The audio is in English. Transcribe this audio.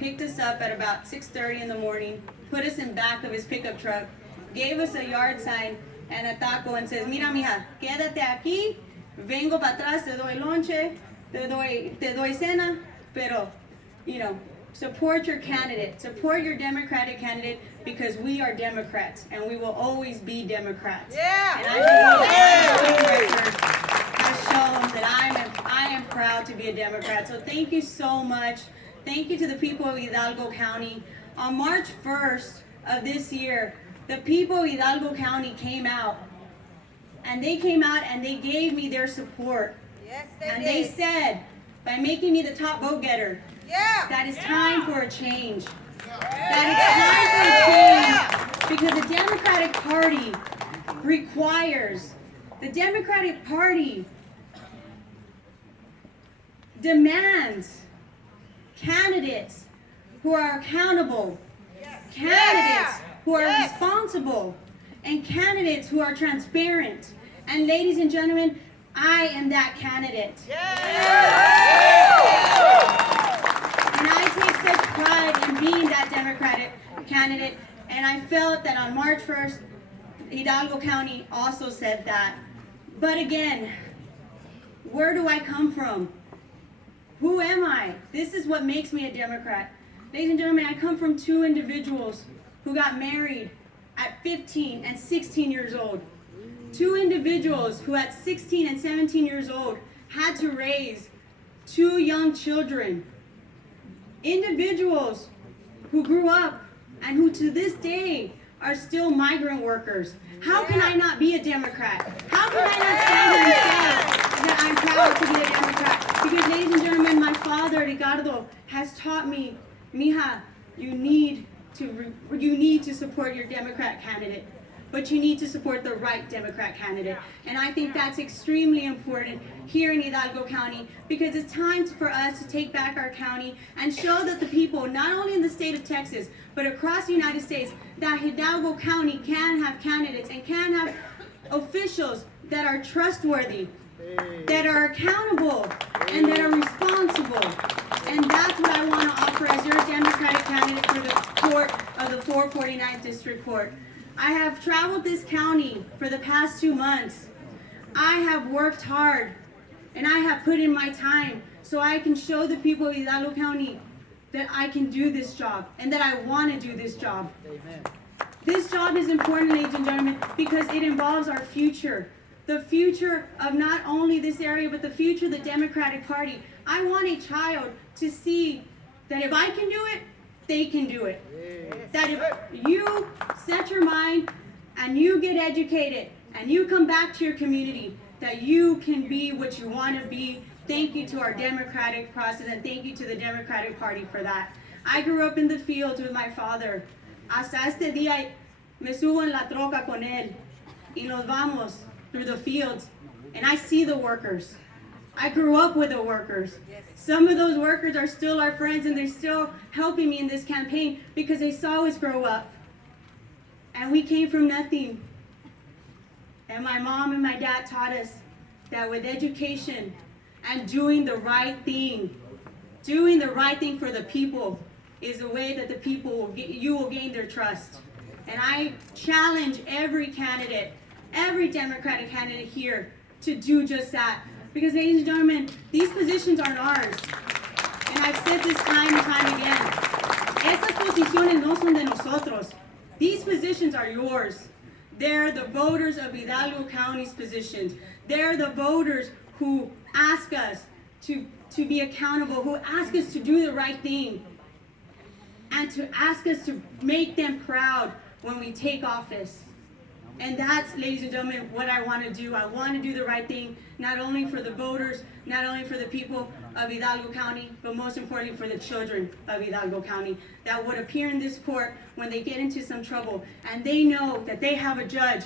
picked us up at about 6:30 in the morning, put us in back of his pickup truck, gave us a yard sign and a taco and says, mira mija, quédate aquí, vengo para atrás, te doy lonche, te doy cena, pero, support your candidate, support your Democratic candidate, because we are Democrats and we will always be Democrats. Yeah. And I think the record has shown that I am proud to be a Democrat. So thank you so much. Thank you to the people of Hidalgo County. On March 1st of this year, the people of Hidalgo County came out and they gave me their support. Yes, And they said, by making me the top vote getter, that it's time for a change. That it's time for a change because the Democratic Party demands candidates who are accountable, candidates who are responsible, and candidates who are transparent. And ladies and gentlemen, I am that candidate. And I take such pride in being that Democratic candidate. And I felt that on March 1st, Hidalgo County also said that. But again, where do I come from? Who am I? This is what makes me a Democrat. Ladies and gentlemen, I come from two individuals who got married at 15 and 16 years old. Two individuals who at 16 and 17 years old had to raise two young children. Individuals who grew up and who to this day are still migrant workers. How can I not be a Democrat? How can I not stand here and say that I'm proud to be a Democrat? Because, ladies and gentlemen, my father, Ricardo, has taught me, mija, you need to support your Democrat candidate, but you need to support the right Democrat candidate. And I think that's extremely important here in Hidalgo County, because it's time for us to take back our county and show that the people, not only in the state of Texas, but across the United States, that Hidalgo County can have candidates and can have officials that are trustworthy, that are accountable, and that are responsible. And that's what I want to offer as your Democratic candidate for the court of the 449th District Court. I have traveled this county for the past 2 months. I have worked hard and I have put in my time so I can show the people of Hidalgo County that I can do this job and that I want to do this job. Amen. This job is important, ladies and gentlemen, because it involves our future. The future of not only this area, but the future of the Democratic Party. I want a child to see that if I can do it, they can do it. That if you set your mind and you get educated and you come back to your community, that you can be what you want to be. Thank you to our democratic process and thank you to the Democratic Party for that. I grew up in the fields with my father. Hasta este día me subo en la troca con él y nos vamos through the fields and I see the workers. I grew up with the workers. Some of those workers are still our friends and they're still helping me in this campaign because they saw us grow up. And we came from nothing. And my mom and my dad taught us that with education and doing the right thing for the people is the way that the people you will gain their trust. And I challenge every candidate, every Democratic candidate here to do just that. Because, ladies and gentlemen, these positions aren't ours. And I've said this time and time again. Esas posiciones no son de nosotros. These positions are yours. They're the voters of Hidalgo County's positions. They're the voters who ask us to be accountable, who ask us to do the right thing, and to ask us to make them proud when we take office. And that's, ladies and gentlemen, what I want to do. I want to do the right thing, not only for the voters, not only for the people of Hidalgo County, but most importantly for the children of Hidalgo County that would appear in this court when they get into some trouble and they know that they have a judge